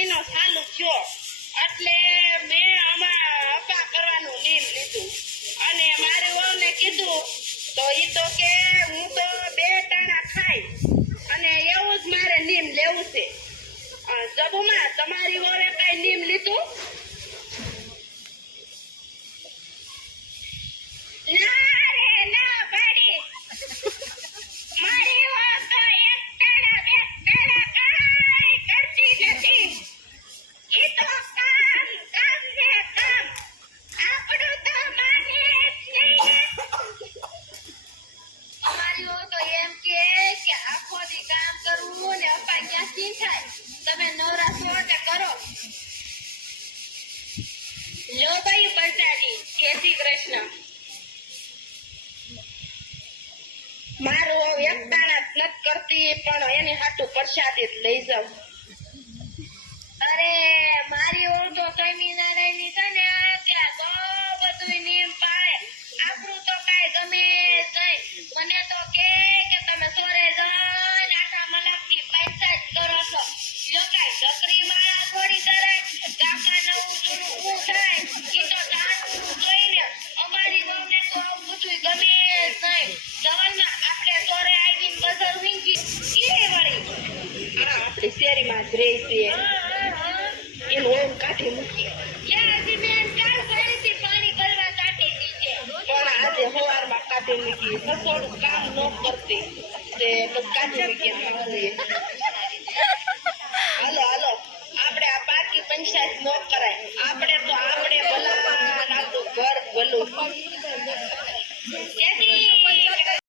મહિનો ચાલુ થયો એટલે મેં આમાં અપા કરવાનું નીમ લીધું અને મારી વહુને કીધું તો ઈ તો કે હું તો 2 ટાણા ખાઈ અને એવું જ મારે નીમ લેવું છે. જબુમાં તમારી વહુએ કઈ નીમ લીધું? ના રે ના ભાડી, મારી વહુ તો 1 ટાણા 2 ટાણા કાંઈ કરતી નથી. ઈ તો કામ કામ ને કામ, આપણું તો માને જ નહીં. અમારી વહુ તો એમ કે આખો દી કામ કરવું ને અપા ક્યાંથી થાય, તમે નવરા છો તે કરો. લો ભાઈ પરસાદી, જય શ્રી કૃષ્ણ. મારું વહુ 1 ટાણા જ નથી કરતી પણ એની હાટુ પ્રસાદી જ લઈ જાઉં. અરે મારી વહુ તો સ્વામિનારાયણની છે ને ત્યાં બહુ બધું નીમ પાળે. આપણું તો કાંઈ ગમે જ નહીં. મને તો કે તમે સોરે જઈને આખા મલકની પૈસા જ કરો છો. જો કાંઈ છોકરી માળા થોડી કરાય, ગામમાં નવું જૂનું હું થાય ઈ તો જાણવું જોઈને. અમારી વહુને તો આવું બધું ગમે જ નહીં. જવાનમાં આપણે સોરે આવીને બજાર વીંગી ઈ વળી આપણી શેરીમાં જ રહી છે. એનું ઓમ કાઢી મૂકીએ. હજી મેં કાલ ફરીથી પાણી ભરવા કાઢી દીધી પણ આજે સવારમાં કાઢી મૂકી. થોડું કામ ન કરતી તે કાઢી મૂકીએ. હાલો હાલો, આપણે આ પાકી પંચાયત ન કરાય. આપણે તો આપણે ભલા આપણું ઘર ભલું.